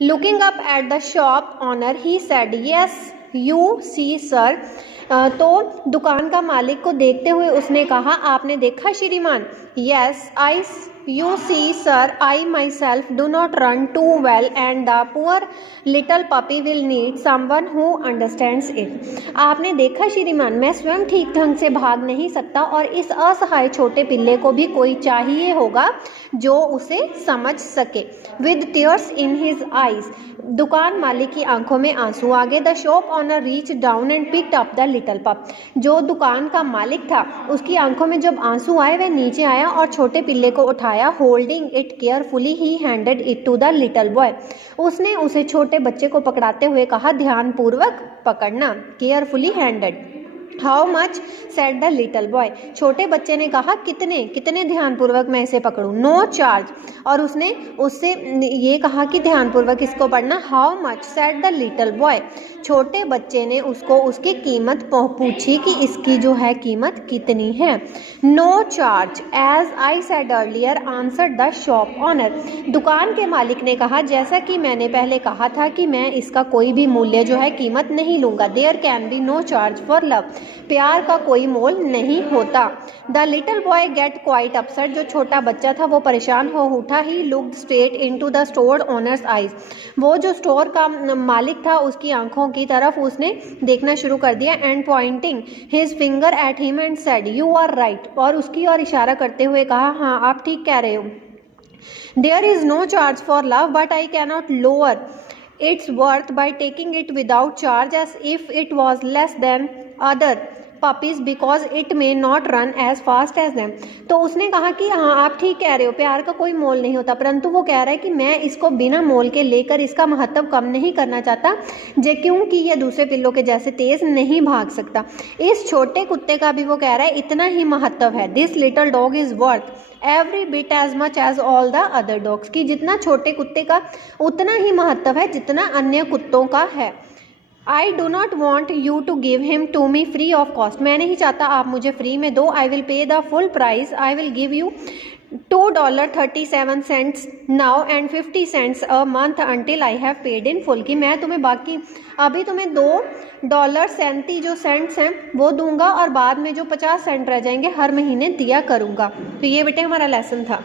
Looking up at the shop owner he said yes you see sir. तो दुकान का मालिक को देखते हुए उसने कहा, आपने देखा श्रीमान? Yes I you see sir, I myself do not run too well and the poor little puppy will need someone who understands it. आपने देखा श्रीमान, मैं स्वयं ठीक ढंग से भाग नहीं सकता और इस असहाय छोटे पिल्ले को भी कोई चाहिए होगा जो उसे समझ सके। With tears in his eyes, दुकान मालिक की आंखों में आंसू आ गए। The shop honour reach down and picked up the little पप, जो दुकान का मालिक था उसकी आंखों में जब आंसू आए वह नीचे आया और छोटे पिल्ले को उठाया। Holding it carefully he handed it to the little boy, उसने उसे छोटे बच्चे को पकड़ाते हुए कहा, ध्यानपूर्वक पकड़ना। Carefully handed. How much said the little boy, छोटे बच्चे ने कहा, कितने कितने ध्यानपूर्वक मैं इसे पकड़ूं। नो चार्ज, और उसने उससे ये कहा कि ध्यानपूर्वक इसको पढ़ना। How much said the little boy, छोटे बच्चे ने उसको उसकी कीमत पूछी कि इसकी जो है कीमत कितनी है। No charge as I said earlier answered the shop owner, दुकान के मालिक ने कहा, जैसा कि मैंने पहले कहा था कि मैं इसका कोई भी मूल्य जो है कीमत नहीं लूँगा। There can be no charge for love, प्यार का कोई मोल नहीं होता। The little boy get quite upset, जो छोटा बच्चा था वो परेशान हो उठा। He looked straight into the store owner's eyes, वो जो स्टोर का मालिक था उसकी आंखों की तरफ उसने देखना शुरू कर दिया। And pointing his finger at him and said you are right, और उसकी ओर इशारा करते हुए कहा, हाँ आप ठीक कह रहे हो। There is no charge for love but I cannot lower its worth by taking it without charge as if it was less than other puppies because it may not run as fast as them। तो उसने कहा कि हाँ आप ठीक कह रहे हो, प्यार का कोई मोल नहीं होता, परंतु वो कह रहा है कि मैं इसको बिना मोल के लेकर इसका महत्व कम नहीं करना चाहता, क्योंकि ये दूसरे पिल्लों के जैसे तेज नहीं भाग सकता। इस छोटे कुत्ते का भी वो कह रहा है इतना ही महत्व है। This little dog is worth every bit as much as all the other dogs, की जितना छोटे कुत्ते का उतना ही महत्व है जितना अन्य कुत्तों का है। I do not want you to give him to me free of cost, मैं नहीं चाहता आप मुझे फ्री में दो। I will pay the full price, I will give you $2.37 now and 50 cents a month until I have paid in full, कि मैं तुम्हें बाकी अभी तुम्हें $2.37 जो सेंट्स हैं वो दूंगा और बाद में जो 50 सेंट रह जाएंगे हर महीने दिया करूंगा। तो ये बेटे हमारा लेसन था।